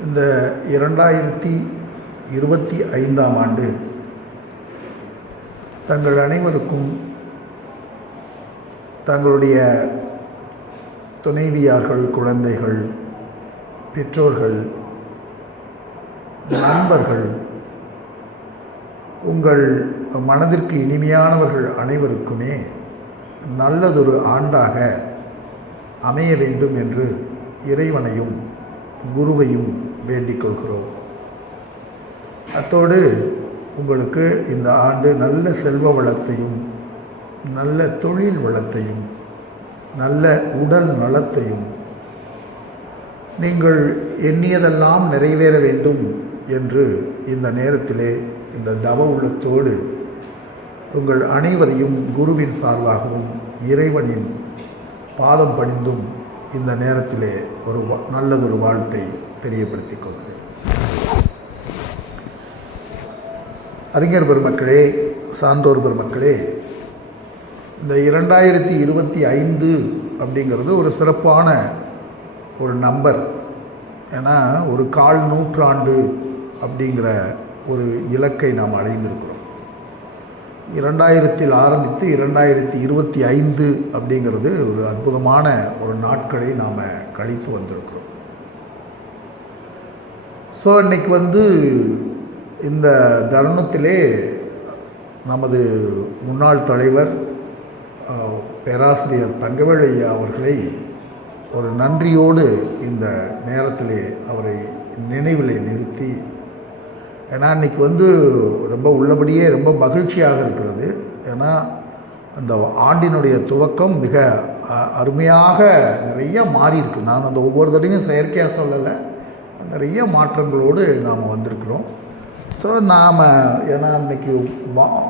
இந்த இரண்டாயிரத்தி இருபத்தி ஐந்தாம் ஆண்டு தங்கள் அனைவருக்கும் தங்களுடைய துணைவியார்கள் குழந்தைகள் பெற்றோர்கள் நண்பர்கள் உங்கள் மனதிற்கு இனிமையானவர்கள் அனைவருக்குமே நல்லதொரு ஆண்டாக அமைய வேண்டும் என்று இறைவனையும் குருவையும் வேண்டிக் கொள்கிறோம் அத்தோடு உங்களுக்கு இந்த ஆண்டு நல்ல செல்வ வளத்தையும் நல்ல தொழில் வளத்தையும் நல்ல உடல் நலத்தையும் நீங்கள் எண்ணியதெல்லாம் நிறைவேற வேண்டும் என்று இந்த நேரத்திலே இந்த தவ உள்ளத்தோடு உங்கள் அனைவரையும் குருவின் சார்பாகவும் இறைவனின் பாதம் பணிந்தும் இந்த நேரத்திலே ஒரு வா- நல்லதொரு வாழ்த்தை தெரியப்படுத்திக் கொள்கிறேன் அறிஞர் பெருமக்களே சான்றோர் பெருமக்களே இந்த இரண்டாயிரத்தி இருபத்தி ஐந்து அப்படிங்கிறது ஒரு சிறப்பான ஒரு நம்பர். ஏன்னா ஒரு கால் நூற்றாண்டு அப்படிங்கிற ஒரு இலக்கை நாம் அடைந்திருக்கிறோம். இரண்டாயிரத்தில் ஆரம்பித்து இரண்டாயிரத்தி இருபத்தி ஐந்து அப்படிங்கிறது ஒரு அற்புதமான ஒரு நாட்களை நாம் கழித்து வந்திருக்கிறோம். ஸோ இன்றைக்கி வந்து இந்த தருணத்திலே நமது முன்னாள் தலைவர் பேராசிரியர் தங்கவேலையா அவர்களை ஒரு நன்றியோடு இந்த நேரத்திலே அவரை நினைவிலே நிறுத்தி ஏன்னா இன்றைக்கி வந்து ரொம்ப உள்ளபடியே ரொம்ப மகிழ்ச்சியாக இருக்கிறது. ஏன்னா அந்த ஆண்டினுடைய துவக்கம் மிக அ- அருமையாக நிறைய மாறி இருக்கு நான் அந்த ஒவ்வொரு தடையும் செயற்கையாக சொல்லலை. நிறைய மாற்றங்களோடு நாம் வந்திருக்கிறோம். ஸோ நாம் ஏன்னா இன்னைக்கு வா-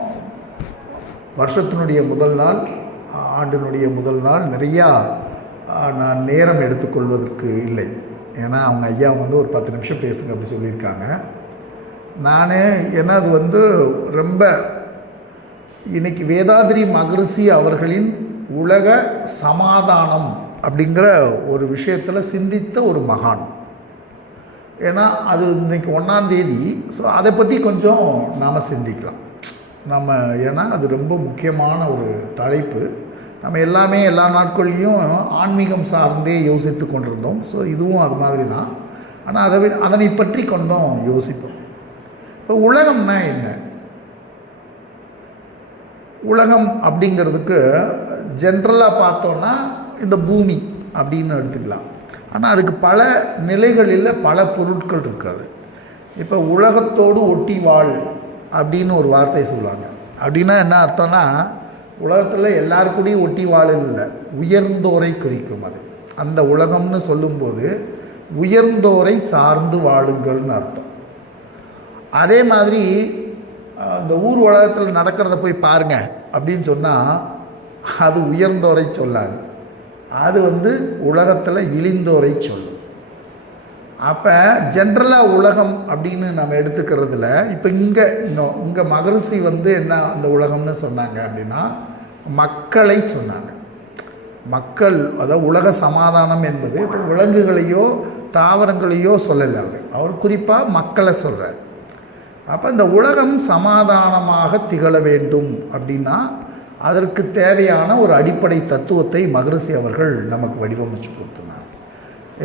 வருஷத்தினுடைய முதல் நாள் ஆண்டினுடைய முதல் நாள் நிறையா நான் நேரம் எடுத்துக்கொள்வதற்கு இல்லை. ஏன்னா அவங்க ஐயா வந்து ஒரு பத்து நிமிஷம் பேசுங்க அப்படி சொல்லியிருக்காங்க. நான் ஏன்னா அது வந்து ரொம்ப இன்னைக்கு வேதாதிரி மகரிஷி அவர்களின் உலக சமாதானம் அப்படிங்கிற ஒரு விஷயத்தில் சிந்தித்த ஒரு மகான். ஏன்னா அது இன்னைக்கு ஒன்றாந்தேதி ஸோ அதை பற்றி கொஞ்சம் நாம் சிந்திக்கலாம். நம்ம ஏன்னா அது ரொம்ப முக்கியமான ஒரு தலைப்பு. நம்ம எல்லாமே எல்லா நாட்கள்லேயும் ஆன்மீகம் சார்ந்தே யோசித்து கொண்டிருந்தோம். ஸோ இதுவும் அது மாதிரி தான் ஆனால் அதை விட அதனை பற்றி கொண்டும் யோசிப்போம். இப்போ உலகம்னா என்ன? உலகம் அப்படிங்கிறதுக்கு ஜென்ரலாக பார்த்தோன்னா இந்த பூமி அப்படின்னு எடுத்துக்கலாம். ஆனால் அதுக்கு பல நிலைகளில் பல பொருட்கள் இருக்கிறது இப்போ உலகத்தோடு ஒட்டி வாழ் அப்படின்னு ஒரு வார்த்தை சொல்லுவாங்க. அப்படின்னா என்ன அர்த்தம்னா உலகத்தில் எல்லாருக்கூடையும் ஒட்டி வாழ் இல்லை உயர்ந்தோரை குறிக்கும் அது. அந்த உலகம்னு சொல்லும்போது உயர்ந்தோரை சார்ந்து வாழுங்கள்னு அர்த்தம். அதே மாதிரி அந்த இந்த ஊர் உலகத்தில் நடக்கிறத போய் பாருங்கள் அப்படின்னு சொன்னால் அது உயர்ந்தோரை சொல்லாது. அது வந்து உலகத்தில் இழிந்தோரை சொல்லும். அப்போ ஜென்ரலாக உலகம் அப்படின்னு நம்ம எடுத்துக்கிறதுல இப்போ இங்கே இன்னும் இங்கே மகரிஷி வந்து என்ன அந்த உலகம்னு சொன்னாங்க அப்படின்னா மக்களை சொன்னாங்க. மக்கள் அதாவது உலக சமாதானம் என்பது இப்போ விலங்குகளையோ தாவரங்களையோ சொல்லலை அவர். அவர் குறிப்பாக மக்களை சொல்கிறார் அப்போ இந்த உலகம் சமாதானமாக திகழ வேண்டும் அப்படின்னா அதற்கு தேவையான ஒரு அடிப்படை தத்துவத்தை மகரிஷி அவர்கள் நமக்கு வடிவமைச்சு கொடுத்துனாங்க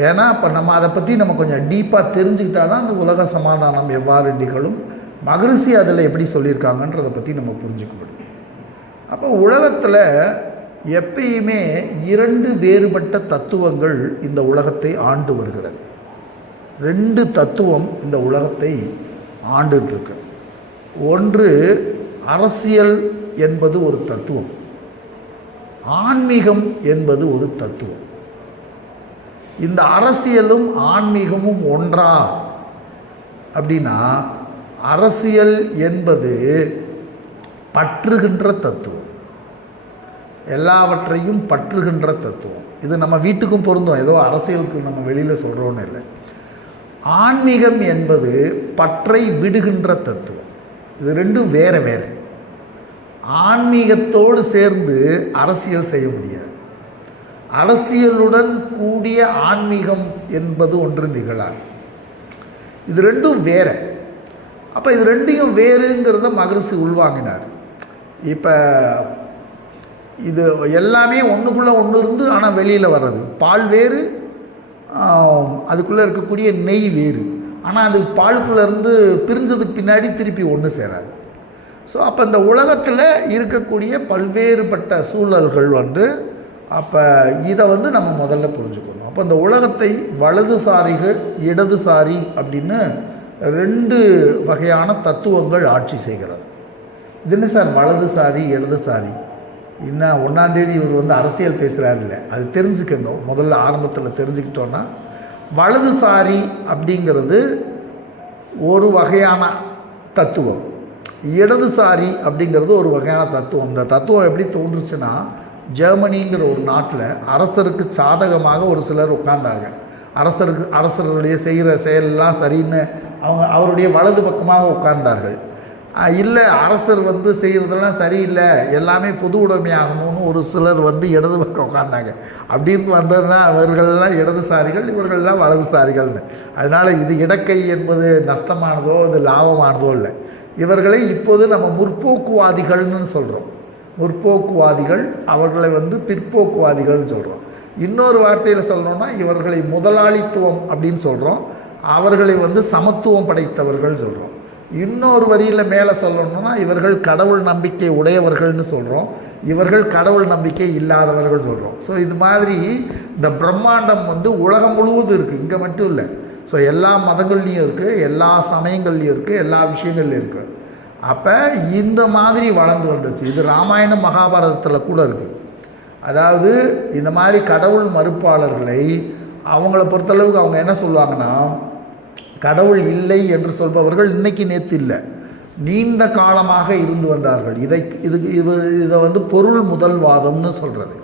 ஏன்னா இப்போ நம்ம அதை பற்றி நம்ம கொஞ்சம் டீப்பாக தெரிஞ்சுக்கிட்டா தான் அந்த உலக சமாதானம் எவ்வாறு நிகழும் மகரிஷி அதில் எப்படி சொல்லியிருக்காங்கன்றதை பற்றி நம்ம புரிஞ்சுக்க முடியும். அப்போ உலகத்தில் எப்பயுமே இரண்டு வேறுபட்ட தத்துவங்கள் இந்த உலகத்தை ஆண்டு வருகிறது. ரெண்டு தத்துவம் இந்த உலகத்தை ஆண்டுட்டுருக்கு ஒன்று அரசியல் என்பது ஒரு தத்துவம். ஆன்மீகம் என்பது ஒரு தத்துவம். இந்த அரசியலும் ஆன்மீகமும் ஒன்றா? அப்படின்னா அரசியல் என்பது பற்றுகின்ற தத்துவம். எல்லாவற்றையும் பற்றுகின்ற தத்துவம். இது நம்ம வீட்டுக்கும் பொருந்தும். ஏதோ அரசியலுக்கு நம்ம வெளியில் சொல்கிறோன்னு இல்லை. ஆன்மீகம் என்பது பற்றை விடுகின்ற தத்துவம். இது ரெண்டும் வேறு வேறு. ஆன்மீகத்தோடு சேர்ந்து அரசியல் செய்ய முடியாது. அரசியலுடன் கூடிய ஆன்மீகம் என்பது ஒன்று நிகழாது. இது ரெண்டும் வேற. அப்போ இது ரெண்டையும் வேறுங்கிறத மகரிஷி உள்வாங்கினார். இப்போ இது எல்லாமே ஒன்றுக்குள்ளே ஒன்று இருந்து ஆனால் வெளியில் வர்றது. பால் வேறு அதுக்குள்ளே இருக்கக்கூடிய நெய் வேறு. ஆனால் அது பாலுக்குள்ளேருந்து பிரிஞ்சதுக்கு பின்னாடி திருப்பி ஒன்று சேராது. ஸோ அப்போ இந்த உலகத்தில் இருக்கக்கூடிய பல்வேறுபட்ட சூழல்கள் வந்து அப்போ இதை வந்து நம்ம முதல்ல புரிஞ்சுக்கணும். அப்போ இந்த உலகத்தை வலதுசாரிகள் இடதுசாரி அப்படின்னு ரெண்டு வகையான தத்துவங்கள் ஆட்சி செய்கிறது. இது என்ன சார்? வலதுசாரி இடதுசாரி. இன்னும் ஒன்றாந்தேதி இவர் வந்து அரசியல் பேசுகிறாரு இல்லை? அது தெரிஞ்சுக்கங்க. முதல்ல ஆரம்பத்தில் தெரிஞ்சுக்கிட்டோன்னா வலதுசாரி அப்படிங்கிறது ஒரு வகையான தத்துவம். இடதுசாரி அப்படிங்கிறது ஒரு வகையான தத்துவம். இந்த தத்துவம் எப்படி தோன்றுச்சுன்னா ஜெர்மனிங்கிற ஒரு நாட்டில் அரசருக்கு சாதகமாக ஒரு சிலர் உட்கார்ந்தாங்க அரசருக்கு அரசருடைய செய்கிற செயலெல்லாம் சரின்னு அவங்க அவருடைய வலது பக்கமாக உட்கார்ந்தார்கள். இல்லை அரசர் வந்து செய்கிறதெல்லாம் சரியில்லை எல்லாமே பொது உடைமையாகணும்னு ஒரு சிலர் வந்து இடது பக்கம் உட்கார்ந்தாங்க. அப்படின்னு வந்தது தான் அவர்கள்லாம் இடதுசாரிகள் இவர்கள்லாம் வலதுசாரிகள்னு. அதனால் இது இடக்கை என்பது நஷ்டமானதோ இது லாபமானதோ இல்லை. இவர்களை இப்போது நம்ம முற்போக்குவாதிகள்னு சொல்கிறோம் முற்போக்குவாதிகள் அவர்களை வந்து பிற்போக்குவாதிகள்னு சொல்கிறோம் இன்னொரு வார்த்தையில் சொல்லணும்னா இவர்களை முதலாளித்துவம் அப்படின்னு சொல்கிறோம் அவர்களை வந்து சமத்துவம் படைத்தவர்கள் சொல்கிறோம் இன்னொரு வரியில் மேலே சொல்லணும்னா இவர்கள் கடவுள் நம்பிக்கை உடையவர்கள்னு சொல்கிறோம் இவர்கள் கடவுள் நம்பிக்கை இல்லாதவர்கள் சொல்கிறோம் ஸோ இது மாதிரி இந்த பிரம்மாண்டம் வந்து உலகம் முழுவதும் இருக்குது இங்கே மட்டும் இல்லை. ஸோ எல்லா மதங்கள்லேயும் இருக்குது எல்லா சமயங்கள்லேயும் இருக்குது எல்லா விஷயங்கள்லையும் இருக்குது அப்போ இந்த மாதிரி வளர்ந்து வந்துச்சு. இது ராமாயணம் மகாபாரதத்தில் கூட இருக்குது அதாவது இந்த மாதிரி கடவுள் மறுப்பாளர்களை அவங்கள பொறுத்தளவுக்கு அவங்க என்ன சொல்லுவாங்கன்னா கடவுள் இல்லை என்று சொல்பவர்கள் இன்னைக்கு நேற்று இல்லை. நீண்ட காலமாக இருந்து வந்தார்கள். இதை இது இது இதை வந்து பொருள் முதல்வாதம்னு சொல்கிறது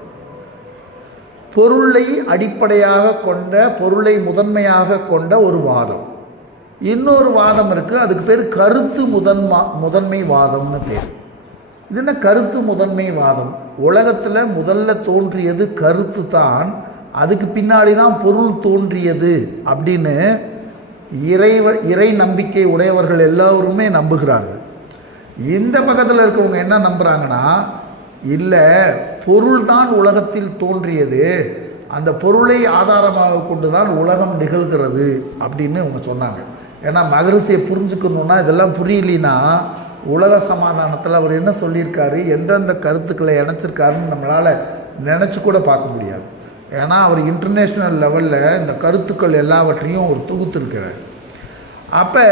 பொருளை அடிப்படையாக கொண்ட பொருளை முதன்மையாக கொண்ட ஒரு வாதம். இன்னொரு வாதம் இருக்குது அதுக்கு பேர் கருத்து முதன்மா முதன்மை வாதம்னு பேர். இது என்ன கருத்து முதன்மை வாதம்? உலகத்தில் முதல்ல தோன்றியது கருத்து தான் அதுக்கு பின்னாடி தான் பொருள் தோன்றியது அப்படின்னு இறைவ இறை நம்பிக்கை உடையவர்கள் எல்லோருமே நம்புகிறார்கள். இந்த பக்கத்தில் இருக்கவங்க என்ன நம்புகிறாங்கன்னா இல்லை பொருள் தான் உலகத்தில் தோன்றியது. அந்த பொருளை ஆதாரமாக கொண்டு தான் உலகம் நிகழ்கிறது அப்படின்னு அவங்க சொன்னாங்க. ஏன்னா மகரிஷியை புரிஞ்சுக்கணுன்னா இதெல்லாம் புரியலினா உலக சமாதானத்தில் அவர் என்ன சொல்லியிருக்காரு எந்தெந்த கருத்துக்களை இணைச்சிருக்காருன்னு நம்மளால் நினச்சி கூட பார்க்க முடியாது. ஏன்னா அவர் இன்டர்நேஷ்னல் லெவலில் இந்த கருத்துக்கள் எல்லாவற்றையும் அவர் தொகுத்திருக்கிறார். அப்போ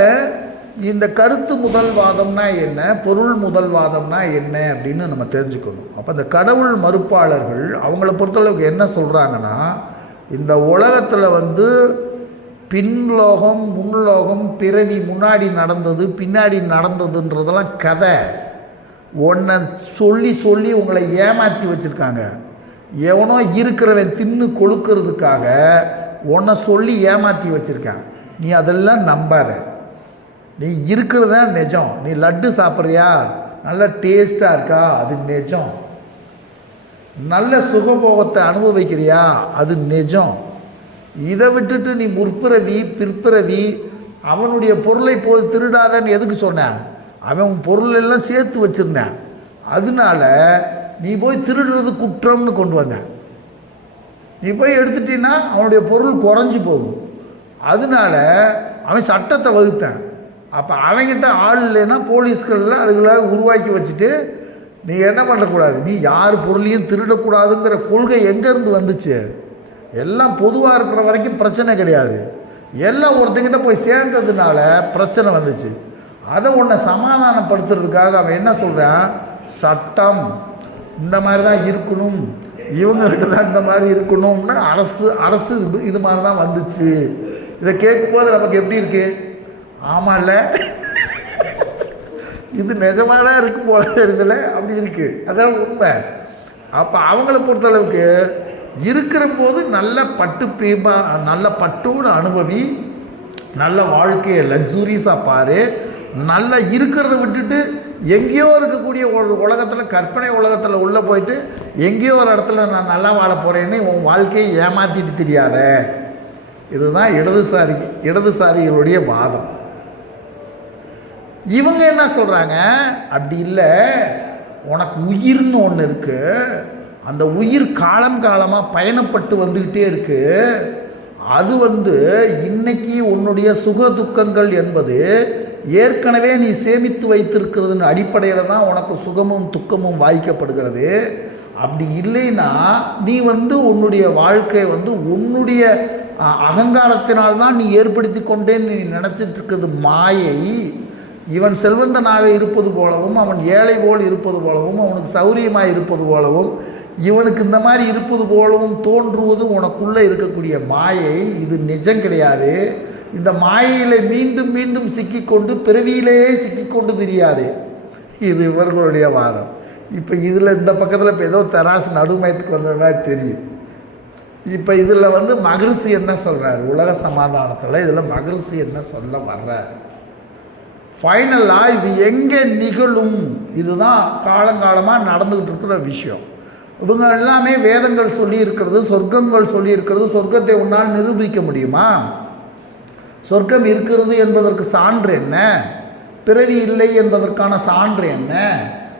இந்த கருத்து முதல்வாதம்னா என்ன பொருள் முதல்வாதம்னா என்ன அப்படின்னு நம்ம தெரிஞ்சுக்கணும். அப்போ இந்த கடவுள் மறுப்பாளர்கள் அவங்கள பொறுத்தளவுக்கு என்ன சொல்கிறாங்கன்னா இந்த உலகத்தில் வந்து பின்லோகம் முன்லோகம் பிறவி முன்னாடி நடந்தது பின்னாடி நடந்ததுன்றதெல்லாம் கதை. ஒன்றை சொல்லி சொல்லி உங்களை ஏமாற்றி வச்சுருக்காங்க. எவனோ இருக்கிறவன் தின்னு கொழுக்கிறதுக்காக உன்னை சொல்லி ஏமாற்றி வச்சுருக்கான். நீ அதெல்லாம் நம்பாத. நீ இருக்கிறது தான் நிஜம். நீ லட்டு சாப்பிட்றியா? நல்ல டேஸ்ட்டாக இருக்கா? அது நிஜம். நல்ல சுகபோகத்தை அனுபவிக்கிறியா? அது நிஜம். இதை விட்டுட்டு நீ முற்பிறவி பிற்பிறவி அவனுடைய பொருளை போது திருடாதன்னு எதுக்கு சொன்னேன் அவன் உன் பொருள் எல்லாம் சேர்த்து வச்சுருந்தேன் அதனால நீ போய் திருடுறது குற்றம்னு கொண்டு வந்தேன் நீ போய் எடுத்துட்டீன்னா அவனுடைய பொருள் குறைஞ்சி போகும். அதனால அவன் சட்டத்தை வகுத்தான். அப்போ அவன்கிட்ட ஆள் இல்லைன்னா போலீஸ்கள்லாம் அதுகளை உருவாக்கி வச்சுட்டு நீ என்ன பண்ணக்கூடாது? நீ யார் பொருளையும் திருடக்கூடாதுங்கிற கொள்கை எங்கேருந்து வந்துச்சு? எல்லாம் பொதுவாக இருக்கிற வரைக்கும் பிரச்சனை கிடையாது. எல்லாம் ஒருத்தங்கிட்ட போய் சேர்ந்ததுனால பிரச்சனை வந்துச்சு. அதை உன்னை சமாதானப்படுத்துறதுக்காக அவன் என்ன சொல்கிறான் சட்டம். இந்த மாதிரி தான் இருக்கணும். இவங்ககிட்ட தான் இந்த மாதிரி இருக்கணும்னு அரசு அரசு இது இது மாதிரி தான் வந்துச்சு. இதை கேட்கும்போது நமக்கு எப்படி இருக்குது ஆமாம்ல இது நிஜமாக தான் இருக்கும் போல இருக்குல்ல அப்படி இருக்கு. அதான் உண்மை. அப்போ அவங்கள பொறுத்தளவுக்கு இருக்கிற போது நல்ல பட்டு பீமா நல்ல பட்டோடு அனுபவி நல்ல வாழ்க்கையை லக்ஸூரியஸாக பாரு. நல்லா இருக்கிறத விட்டுட்டு எங்கேயோ இருக்கக்கூடிய ஒரு உலகத்தில் கற்பனை உலகத்தில் உள்ளே போயிட்டு எங்கேயோ ஒரு இடத்துல நான் நல்லா வாழ போகிறேன்னு உன் வாழ்க்கையை ஏமாற்றிட்டு தெரியாத. இதுதான் இடதுசாரி இடதுசாரிகளுடைய வாதம். இவங்க என்ன சொல்கிறாங்க அப்படி இல்லை. உனக்கு உயிர்னு ஒன்று இருக்குது அந்த உயிர் காலம் காலமாக பயணப்பட்டு வந்துக்கிட்டே இருக்குது அது வந்து இன்னைக்கு உன்னுடைய சுக துக்கங்கள் என்பது ஏற்கனவே நீ சேமித்து வைத்திருக்கிறதுன்னு அடிப்படையில் தான் உனக்கு சுகமும் துக்கமும் வாய்க்கப்படுகிறது. அப்படி இல்லைன்னா நீ வந்து உன்னுடைய வாழ்க்கை வந்து உன்னுடைய அகங்காரத்தினால்தான் நீ ஏற்படுத்தி கொண்டே நீ நினச்சிட்டு இருக்கிறது மாயை. இவன் செல்வந்தனாக இருப்பது போலவும் அவன் ஏழை போல் இருப்பது போலவும் அவனுக்கு சௌரியமாக இருப்பது போலவும் இவனுக்கு இந்த மாதிரி இருப்பது போலவும் தோன்றுவது உனக்குள்ளே இருக்கக்கூடிய மாயை. இது நிஜம் கிடையாது. இந்த மாயையில் மீண்டும் மீண்டும் சிக்கிக்கொண்டு பிறவியிலேயே சிக்கிக்கொண்டு தெரியாது இது இவர்களுடைய வாதம். இப்போ இதில் இந்த பக்கத்தில் இப்போ ஏதோ தராசு நடுமயத்துக்கு வந்த மாதிரி தெரியும். இப்போ இதில் வந்து மகிழ்ச்சி என்ன சொல்கிறார் உலக சமாதானத்தில் இதில் மகிழ்ச்சி என்ன சொல்ல வர்றார்? ஃபைனலாக இது எங்கே நிகழும்? இதுதான் காலங்காலமாக நடந்துக்கிட்டு இருக்கிற விஷயம். இவங்க எல்லாமே வேதங்கள் சொல்லியிருக்கிறது சொர்க்கங்கள் சொல்லியிருக்கிறது சொர்க்கத்தை உன்னால் நிரூபிக்க முடியுமா? சொர்க்கம் இருக்கிறது என்பதற்கு சான்று என்ன? பிறவி இல்லை என்பதற்கான சான்று என்ன?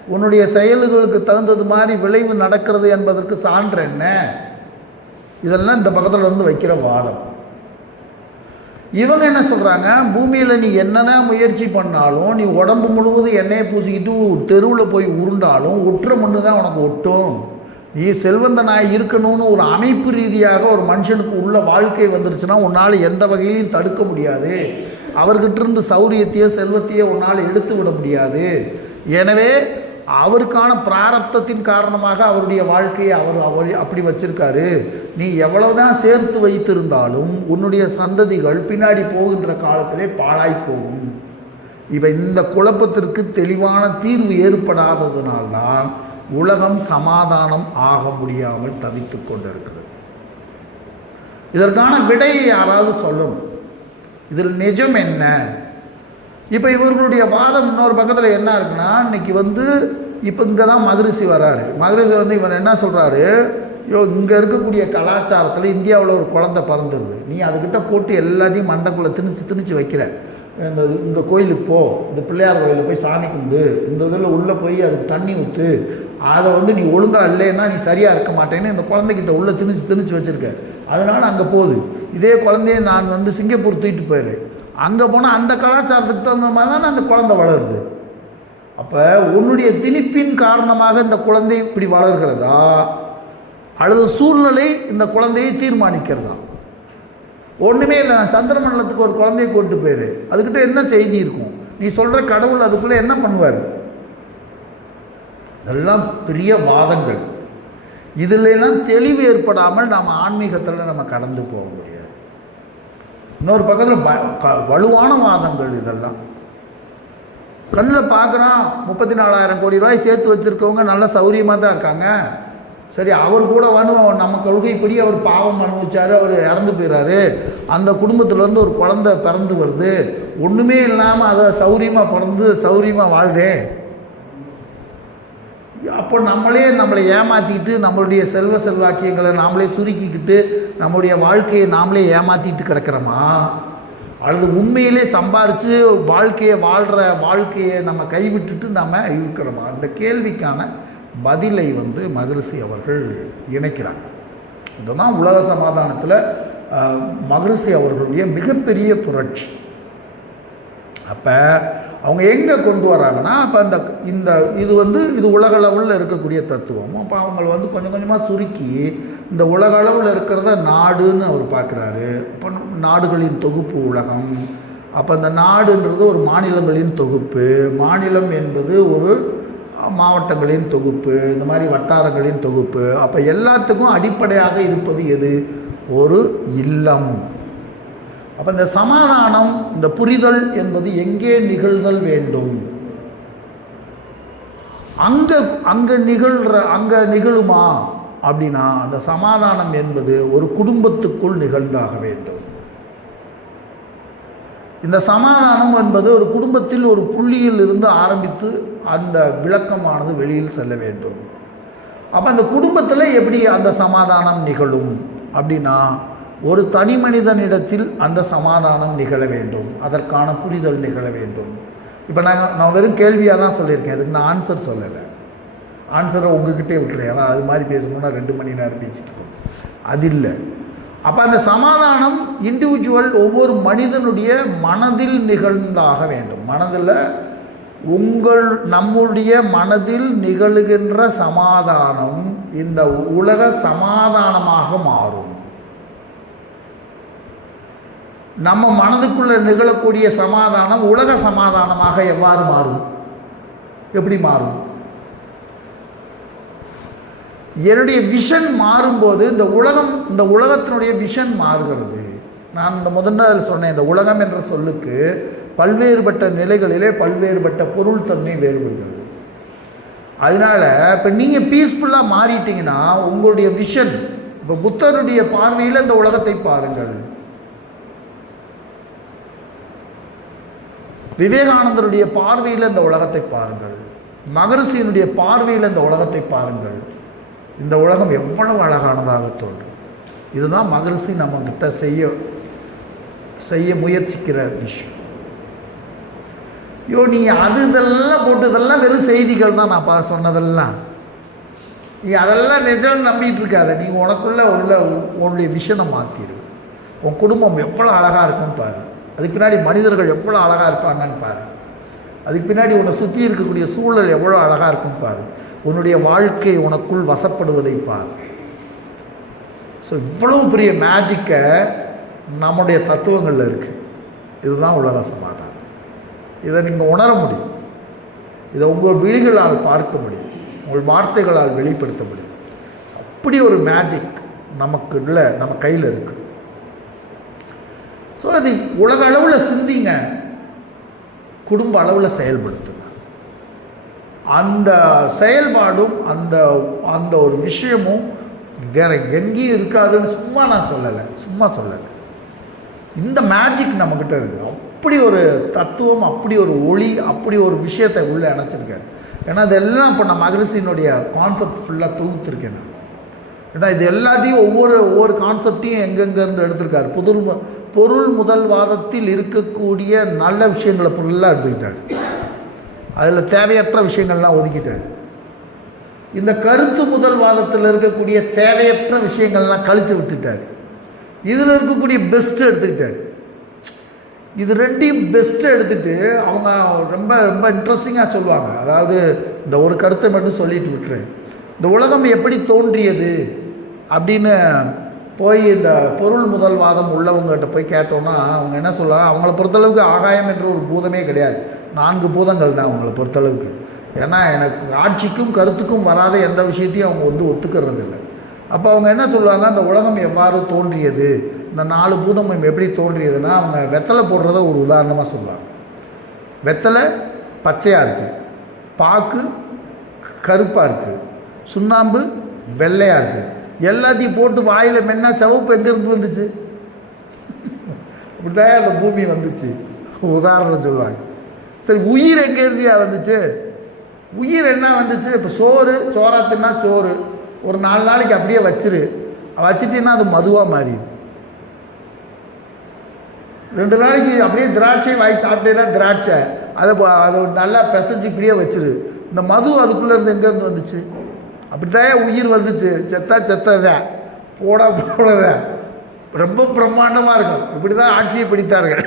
உன்னுடைய செயல்களுக்கு தகுந்தது மாதிரி விளைவு நடக்கிறது என்பதற்கு சான்று என்ன? இதெல்லாம் இந்த பக்கத்தில் வந்து வைக்கிற வாதம். இவங்க என்ன சொல்கிறாங்க பூமியில் நீ என்னதான் முயற்சி பண்ணாலும் நீ உடம்பு முழுவதும் எண்ணெயை பூசிக்கிட்டு தெருவில் போய் உருண்டாலும் ஒற்ற மண்ணு தான் உனக்கு ஒட்டும். நீ செல்வந்தனாய் இருக்கணும்னு ஒரு அமைப்பு ரீதியாக ஒரு மனுஷனுக்கு உள்ள வாழ்க்கை வந்துருச்சுன்னா உன்னால் எந்த வகையிலையும் தடுக்க முடியாது. அவர்கிட்ட இருந்து சௌரியத்தையோ செல்வத்தையோ உன்னால் எடுத்து விட முடியாது. எனவே அவருக்கான பிராரப்தத்தின் காரணமாக அவருடைய வாழ்க்கையை அவர் அவர் அப்படி வச்சிருக்காரு. நீ எவ்வளவுதான் சேர்த்து வைத்திருந்தாலும் உன்னுடைய சந்ததிகள் பின்னாடி போகின்ற காலத்திலே பாழாய் போகும். இவை இந்த குழப்பத்திற்கு தெளிவான தீர்வு ஏற்படாததுனால்தான் உலகம் சமாதானம் ஆக முடியாமல் தவித்துக் கொண்டிருக்கிறது. இதற்கான விடையை யாராவது சொல்லணும். இதில் நிஜம் என்ன? இப்போ இவர்களுடைய வாதம் இன்னொரு பக்கத்தில் என்ன இருக்குன்னா இன்னைக்கு வந்து இப்போ இங்கே தான் மகரிஷி வராரு. மகரிஷி வந்து இவன் என்ன சொல்கிறாரு யோ இங்கே இருக்கக்கூடிய கலாச்சாரத்தில் இந்தியாவில் ஒரு குழந்தை பிறந்துருது. நீ அதுக்கிட்ட போட்டு எல்லாத்தையும் மண்டக்குள்ளே திணிச்சு திணிச்சு வைக்கிற. இந்த இங்கே கோயிலுக்கு போ. இந்த பிள்ளையார் கோயிலில் போய் சாமி கும்பிடு. இந்த இதில் உள்ளே போய் அதுக்கு தண்ணி ஊற்று அதை வந்து நீ ஒழுங்காக இல்லைன்னா நீ சரியாக இருக்க மாட்டேன்னு இந்த குழந்தைகிட்ட உள்ளே திணிச்சு திணிச்சு வச்சுருக்க. அதனால் அங்கே போகுது. இதே குழந்தைய நான் வந்து சிங்கப்பூர் தூக்கிட்டு போயிடுறேன். அங்கே போனால் அந்த கலாச்சாரத்துக்கு தகுந்த மாதிரி தானே அந்த குழந்தை வளருது. அப்போ உன்னுடைய திணிப்பின் காரணமாக இந்த குழந்தை இப்படி வளர்கிறதா? அல்லது சூழ்நிலை இந்த குழந்தையை தீர்மானிக்கிறதா? ஒன்றுமே இல்லை நான் சந்திரமண்டலத்துக்கு ஒரு குழந்தையை கூட்டு போயிரு. அதுக்கிட்ட என்ன செய்தி இருக்கும்? நீ சொல்கிற கடவுள் அதுக்குள்ளே என்ன பண்ணுவார்? இதெல்லாம் பெரிய வாதங்கள். இதிலெல்லாம் தெளிவு ஏற்படாமல் நாம் ஆன்மீகத்தில் நம்ம கடந்து போக முடியாது. இன்னொரு பக்கத்தில் ப வலுவான வாதங்கள் இதெல்லாம். கண்ணில் பார்க்குறான் முப்பத்தி நாலாயிரம் கோடி ரூபாய் சேர்த்து வச்சுருக்கவங்க நல்ல சௌரியமாக தான் இருக்காங்க. சரி அவர் கூட வந்து நம்ம கொள்கைப்படி அவர் பாவம் அனுபவிச்சார் அவர் இறந்து போயிறாரு. அந்த குடும்பத்துலேருந்து ஒரு குழந்தை பிறந்து வருது. ஒன்றுமே இல்லாமல் அதை சௌரியமாக பிறந்து சௌரியமாக வாழ்தே. அப்போ நம்மளே நம்மளை ஏமாற்றிக்கிட்டு நம்மளுடைய செல்வ செல்வாக்கியங்களை நாமளே சுருக்கிக்கிட்டு நம்மளுடைய வாழ்க்கையை நாமளே ஏமாற்றிட்டு கிடக்கிறோமா? அல்லது உண்மையிலே சம்பாரித்து வாழ்க்கையை வாழ்கிற வாழ்க்கையை நம்ம கைவிட்டுட்டு நம்ம இருக்கிறோமா? அந்த கேள்விக்கான பதிலை வந்து மகரிஷி அவர்கள் இணைக்கிறாங்க இதுதான் உலக சமாதானத்தில் மகரிஷி அவர்களுடைய மிகப்பெரிய புரட்சி. அப்போ அவங்க எங்கே கொண்டு வராங்கன்னா அப்போ அந்த இந்த இது வந்து இது உலக அளவில் இருக்கக்கூடிய தத்துவம். அப்போ அவங்க வந்து கொஞ்சம் கொஞ்சமாக சுருக்கி இந்த உலக அளவில் இருக்கிறத நாடுன்னு அவர் பார்க்குறாரு. அப்போ நாடுகளின் தொகுப்பு உலகம். அப்போ இந்த நாடுன்றது ஒரு மாநிலங்களின் தொகுப்பு. மாநிலம் என்பது ஒரு மாவட்டங்களின் தொகுப்பு. இந்த மாதிரி வட்டாரங்களின் தொகுப்பு. அப்போ எல்லாத்துக்கும் அடிப்படையாக இருப்பது எது? ஒரு இல்லம். அப்போ இந்த சமாதானம் இந்த புரிதல் என்பது எங்கே நிகழ்தல் வேண்டும்? அங்கே அங்கே நிகழ்கிற அங்கே நிகழுமா? அப்படின்னா அந்த சமாதானம் என்பது ஒரு குடும்பத்துக்குள் நிகழ்ந்தாக வேண்டும். இந்த சமாதானம் என்பது ஒரு குடும்பத்தில் ஒரு புள்ளியில் இருந்து ஆரம்பித்து அந்த விளக்கமானது வெளியில் செல்ல வேண்டும். அப்போ அந்த குடும்பத்தில் எப்படி அந்த சமாதானம் நிகழும்? அப்படின்னா ஒரு தனி மனிதனிடத்தில் அந்த சமாதானம் நிகழ வேண்டும். அதற்கான புரிதல் நிகழ வேண்டும். இப்போ நாங்கள் நான் வெறும் கேள்வியாக தான் சொல்லியிருக்கேன். அதுக்கு நான் ஆன்சர் சொல்லலை. ஆன்சரை உங்ககிட்டே விட்டுறேன். ஏன்னா அது மாதிரி பேசணும்னா ரெண்டு மணி நேரம் பேசிட்டு இருக்கோம் அது இல்லை. அப்போ அந்த சமாதானம் இண்டிவிஜுவல் ஒவ்வொரு மனிதனுடைய மனதில் நிகழ்ந்தாக வேண்டும். மனதில் உங்கள் நம்முடைய மனதில் நிகழுகின்ற சமாதானம் இந்த உலக சமாதானமாக மாறும். நம்ம மனதுக்குள்ளே நிகழக்கூடிய சமாதானம் உலக சமாதானமாக எவ்வாறு மாறும்? எப்படி மாறும்? என்னுடைய விஷன் மாறும்போது இந்த உலகம் இந்த உலகத்தினுடைய விஷன் மாறுகிறது. நான் இந்த முதன்மையில் சொன்னேன் இந்த உலகம் என்ற சொல்லுக்கு பல்வேறுபட்ட நிலைகளிலே பல்வேறுபட்ட பொருள் தன்மை வேறுபடுகிறது. அதனால இப்போ நீங்கள் பீஸ்ஃபுல்லாக மாறிட்டீங்கன்னா உங்களுடைய விஷன் இப்போ புத்தருடைய பார்வையில் இந்த உலகத்தை பாருங்கள். விவேகானந்தருடைய பார்வையில் இந்த உலகத்தை பாருங்கள். மகரிஷியினுடைய பார்வையில் இந்த உலகத்தை பாருங்கள். இந்த உலகம் எவ்வளவு அழகானதாக தோன்றும். இதுதான் மகரிஷி நம்ம கிட்ட செய்ய செய்ய முயற்சிக்கிற விஷயம். ஐயோ நீ அது இதெல்லாம் போட்டு இதெல்லாம் வெறும் செய்திகள் தான் நான் பா சொன்னதெல்லாம். நீ அதெல்லாம் நிஜம் நம்பிட்டு இருக்காத நீ உனக்குள்ள உள்ள உன்னுடைய விஷனை மாற்றிடு உன் குடும்பம் எவ்வளோ அழகாக இருக்குன்னு பாரு. அதுக்கு பின்னாடி மனிதர்கள் எவ்வளோ அழகாக இருப்பாங்கன்னு பாரு. அதுக்கு பின்னாடி உன்னை சுற்றி இருக்கக்கூடிய சூழல் எவ்வளோ அழகாக இருக்கும் பாரு. உன்னுடைய வாழ்க்கை உனக்குள் வசப்படுவதை பார். ஸோ இவ்வளவு பெரிய மேஜிக்கை நம்முடைய தத்துவங்களில் இருக்குது இதுதான் உலக சமாதானம். இதை நீங்கள் உணர முடியும். இதை உங்கள் விழிகளால் பார்க்க முடியும். உங்கள் வார்த்தைகளால் வெளிப்படுத்த முடியும். அப்படி ஒரு மேஜிக் நமக்கு இல்லை நம்ம கையில் இருக்குது ஸோ அது உலக அளவில் சிந்திங்க. குடும்ப அளவில் செயல்படுத்துங்க. அந்த செயல்பாடும் அந்த அந்த ஒரு விஷயமும் வேற எங்கேயும் இருக்காதுன்னு சும்மா நான் சொல்லலை. சும்மா சொல்லலை. இந்த மேஜிக் நம்மக்கிட்ட இருக்கு. அப்படி ஒரு தத்துவம் அப்படி ஒரு ஒளி அப்படி ஒரு விஷயத்தை உள்ளே அணைச்சிருக்காரு. ஏன்னா இதெல்லாம் இப்போ நான் மகரிசியினுடைய கான்செப்ட் ஃபுல்லாக தொகுத்துருக்கேன் நான். ஏன்னா இது எல்லாத்தையும் ஒவ்வொரு ஒவ்வொரு கான்செப்டையும் எங்கெங்கேருந்து எடுத்திருக்காரு. புதுர்ம பொருள் முதல்வாதத்தில் இருக்கக்கூடிய நல்ல விஷயங்களை ஃபுல்லாக எடுத்துக்கிட்டார். அதில் தேவையற்ற விஷயங்கள்லாம் ஒதுக்கிட்டார். இந்த கருத்து முதல்வாதத்தில் இருக்கக்கூடிய தேவையற்ற விஷயங்கள்லாம் கழித்து விட்டுட்டார். இதில் இருக்கக்கூடிய பெஸ்ட்டு எடுத்துக்கிட்டார். இது ரெண்டையும் பெஸ்ட்டை எடுத்துகிட்டு அவங்க ரொம்ப ரொம்ப இன்ட்ரெஸ்டிங்காக சொல்லுவாங்க. அதாவது இந்த ஒரு கருத்தை மட்டும் சொல்லிட்டு விட்டுறேன். இந்த உலகம் எப்படி தோன்றியது அப்படின்னு போய் இந்த பொருள் முதல்வாதம் உள்ளவங்ககிட்ட போய் கேட்டோன்னா அவங்க என்ன சொல்லுவாங்க அவங்கள பொறுத்தளவுக்கு ஆகாயம் என்ற ஒரு பூதமே கிடையாது. நான்கு பூதங்கள் தான் அவங்கள பொறுத்தளவுக்கு. ஏன்னா எனக்கு ஆட்சிக்கும் கருத்துக்கும் வராத எந்த விஷயத்தையும் அவங்க வந்து ஒத்துக்கிறது இல்லை அப்போ அவங்க என்ன சொல்லுவாங்க அந்த உலகம் எவ்வாறு தோன்றியது இந்த நாலு பூதம் எப்படி தோன்றியதுன்னா அவங்க வெத்தலை போடுறத ஒரு உதாரணமாக சொல்லுவாங்க. வெத்தலை பச்சையாக இருக்குது பாக்கு கருப்பாக இருக்குது சுண்ணாம்பு வெள்ளையாக இருக்குது எல்லாத்தையும் போட்டு வாயில் மென்னா சிவப்பு எங்கேருந்து வந்துச்சு? இப்படிதான் அந்த பூமி வந்துச்சு. உதாரணம் சொல்லுவாங்க. சரி உயிர் எங்கேருந்தியா வந்துச்சு? உயிர் என்ன வந்துச்சு? இப்போ சோறு சோறாத்துனா சோறு. ஒரு நாலு நாளைக்கு அப்படியே வச்சிரு. வச்சுட்டீங்கன்னா அது மதுவாக மாறிடும். ரெண்டு நாளைக்கு அப்படியே திராட்சை வாங்கி சாப்பிட்டேன்னா திராட்சை. அதை அதை நல்லா பிசைஞ்சு இப்படியே வச்சிரு. இந்த மது அதுக்குள்ளே இருந்து எங்கேருந்து வந்துச்சு? அப்படித்தான் உயிர் வந்துச்சு. செத்தா செத்ததேன் போடா போடதேன் ரொம்ப பிரம்மாண்டமாக இருக்கும். இப்படி தான் ஆட்சியை பிடித்தார்கள்.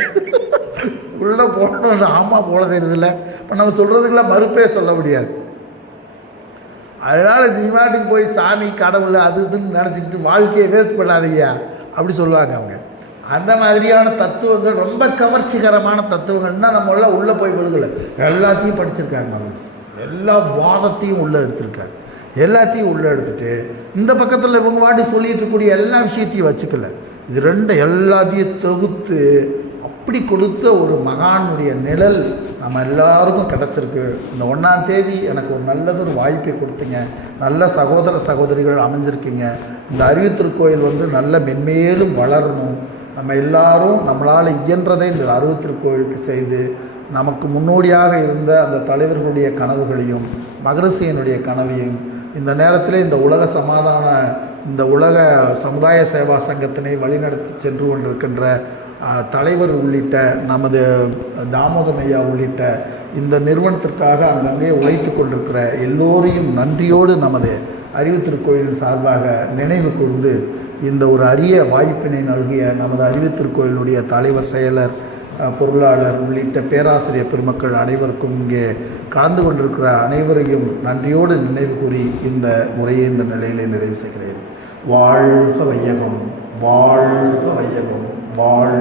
உள்ளே போடணும் ஆமாம் போட தெரியுதில்ல. இப்போ நம்ம சொல்கிறதுக்கெல்லாம் மறுப்பே சொல்ல முடியாது. அதனால் நீ போய் சாமி கடவுள் அது இதுன்னு நினச்சிக்கிட்டு வாழ்க்கையை வேஸ்ட் பண்ணாதீங்க. அப்படி சொல்லுவாங்க அவங்க. அந்த மாதிரியான தத்துவங்கள் ரொம்ப கவர்ச்சிகரமான தத்துவங்கள்னா நம்ம உள்ளே போய் விழுகலை. எல்லாத்தையும் படிச்சிருக்காங்க அவங்க. எல்லா வாதத்தையும் உள்ளே எடுத்திருக்காங்க. எல்லாத்தையும் உள்ளே எடுத்துட்டு இந்த பக்கத்தில் இவங்க வாட்டி சொல்லிட்டு இருக்கக்கூடிய எல்லா விஷயத்தையும் வச்சுக்கல. இது ரெண்டு எல்லாத்தையும் தொகுத்து அப்படி கொடுத்த ஒரு மகானுடைய நிழல் நம்ம எல்லாருக்கும் கிடச்சிருக்கு. இந்த ஒன்றாம் தேதி எனக்கு ஒரு நல்லதொரு வாய்ப்பை கொடுத்தீங்க. நல்ல சகோதர சகோதரிகள் அமைஞ்சிருக்கீங்க. இந்த அறிவுத்திருக்கோயில் வந்து நல்ல மென்மேலும் வளரணும். நம்ம எல்லாரும் நம்மளால் இயன்றதை இந்த அறிவுத்திருக்கோயிலுக்கு செய்து நமக்கு முன்னோடியாக இருந்த அந்த தலைவர்களுடைய கனவுகளையும் மகரிஷியனுடைய கனவையும் இந்த நேரத்தில் இந்த உலக சமாதான இந்த உலக சமுதாய சேவா சங்கத்தினை வழிநடத்தி சென்று கொண்டிருக்கின்ற தலைவர் உள்ளிட்ட நமது தாமோதர் ஐயா உள்ளிட்ட இந்த நிறுவனத்திற்காக அங்கங்கே உழைத்து கொண்டிருக்கிற எல்லோரையும் நன்றியோடு நமது அறிவு சார்பாக நினைவு கூர்ந்து இந்த ஒரு அரிய வாய்ப்பினை நல்கிய நமது அறிவு திருக்கோயிலுடைய தலைவர் செயலர் பொருளாளர் உள்ளிட்ட பேராசிரியர் பெருமக்கள் அனைவருக்கும் இங்கே கலந்து கொண்டிருக்கிற அனைவரையும் நன்றியோடு நினைவு கூறி இந்த முறையை இந்த நிலையிலே நிறைவு செய்கிறேன். வாழ்க வையகம் வாழ்க வையகம் வாழ்